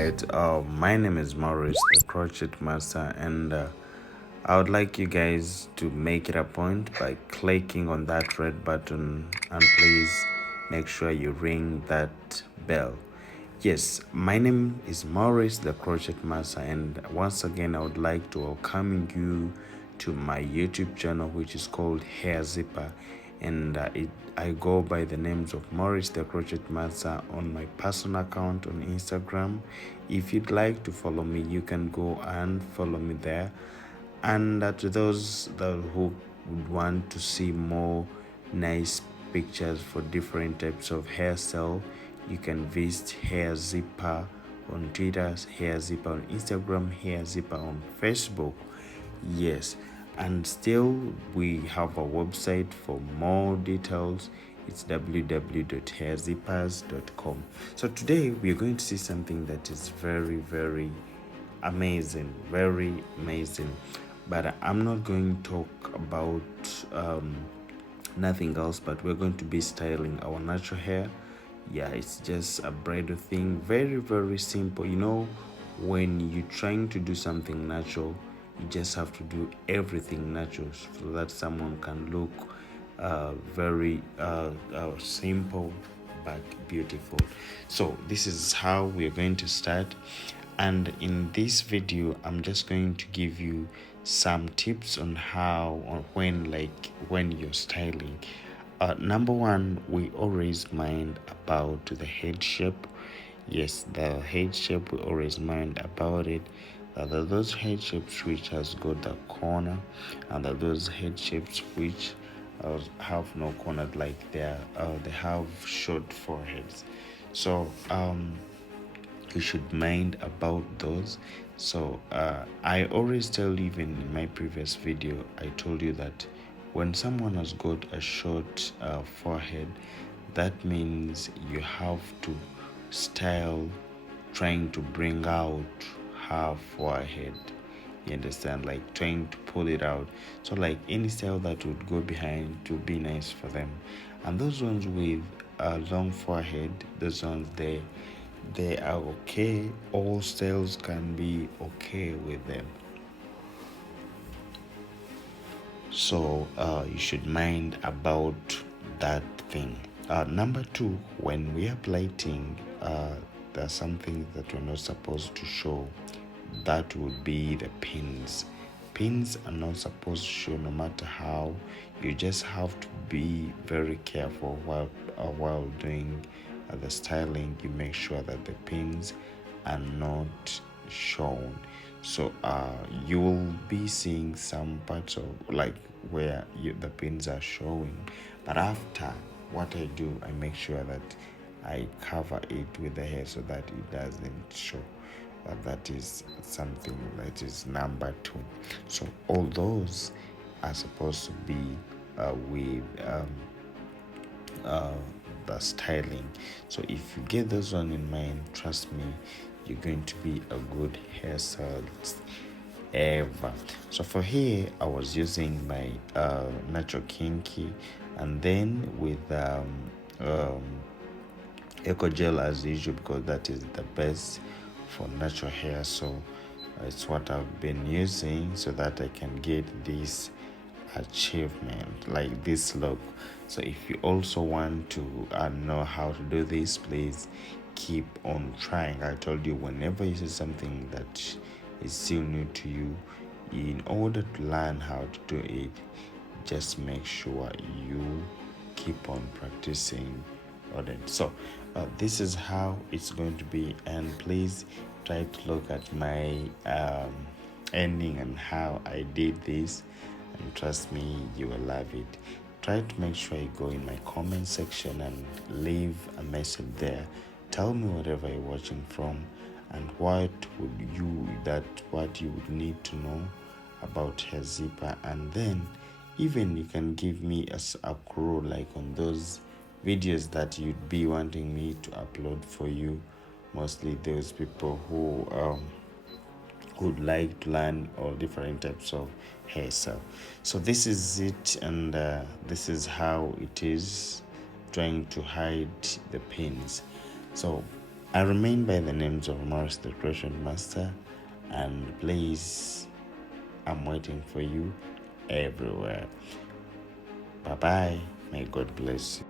right, my name is Maurice, the crochet master, and I would like you guys to make it a point by clicking on that red button, and please make sure you ring that bell. Yes, my name is Maurice, the crochet master, and once again I would like to welcome you to my YouTube channel, which is called Hair Zipper, and I go by the names of Maurice the Crochet Master on my personal account on Instagram. If you'd like to follow me, you can go and follow me there. And to those who would want to see more nice pictures for different types of hairstyle, you can visit Hair Zipper on Twitter, Hair Zipper on Instagram, Hair Zipper on Facebook. Yes, and still we have a website for more details. It's www.hairzippers.com. So today we are going to see something that is very amazing, very amazing. But I'm not going to talk about nothing else, but we're going to be styling our natural hair. Yeah, it's just a bridal thing, very simple. When you're trying to do something natural, you just have to do everything natural so that someone can look very simple but beautiful. So this is how we're going to start, and in this video I'm just going to give you some tips on how or when you're styling. Number one, we always mind about the head shape. Yes, the head shape, we always mind about it. Those head shapes which has got the corner, and those head shapes which have no corner, like they have short foreheads. So you should mind about those. So I always tell you, even in my previous video I told you that when someone has got a short forehead, that means you have to style trying to bring out her forehead. You understand? Like trying to pull it out. So like any style that would go behind to be nice for them. And those ones with a long forehead, those ones they are okay. All styles can be okay with them. So you should mind about that thing. Number two, when we are plating, there's something that we're not supposed to show. That would be the pins. Pins are not supposed to show no matter how. You just have to be very careful while doing the styling. You make sure that the pins are not shown. So you will be seeing some parts of like where the pins are showing, but after what I do, I make sure that I cover it with the hair so that it doesn't show. That is something that is number two. So all those are supposed to be with the styling. So if you get those one in mind, trust me, you're going to be a good hairstylist ever. So for here I was using my natural kinky, and then with eco gel as usual, because that is the best for natural hair. So it's what I've been using so that I can get this achievement, like this look. So if you also want to know how to do this, please keep on trying. I told you, whenever you see something that is still new to you, in order to learn how to do it, just make sure you keep on practicing on it. So this is how it's going to be, and please try to look at my ending and how I did this, and trust me, you will love it. Try to make sure you go in my comment section and leave a message there. Tell me whatever you're watching from and what you would need to know about Hair Zipper, and then even you can give me a clue, like on those videos that you'd be wanting me to upload for you. Mostly those people who would like to learn all different types of hairstyle. So this is it, and this is how it is, trying to hide the pins. So I remain by the names of Morris the Creation Master, and please, I'm waiting for you everywhere. Bye bye. May God bless you.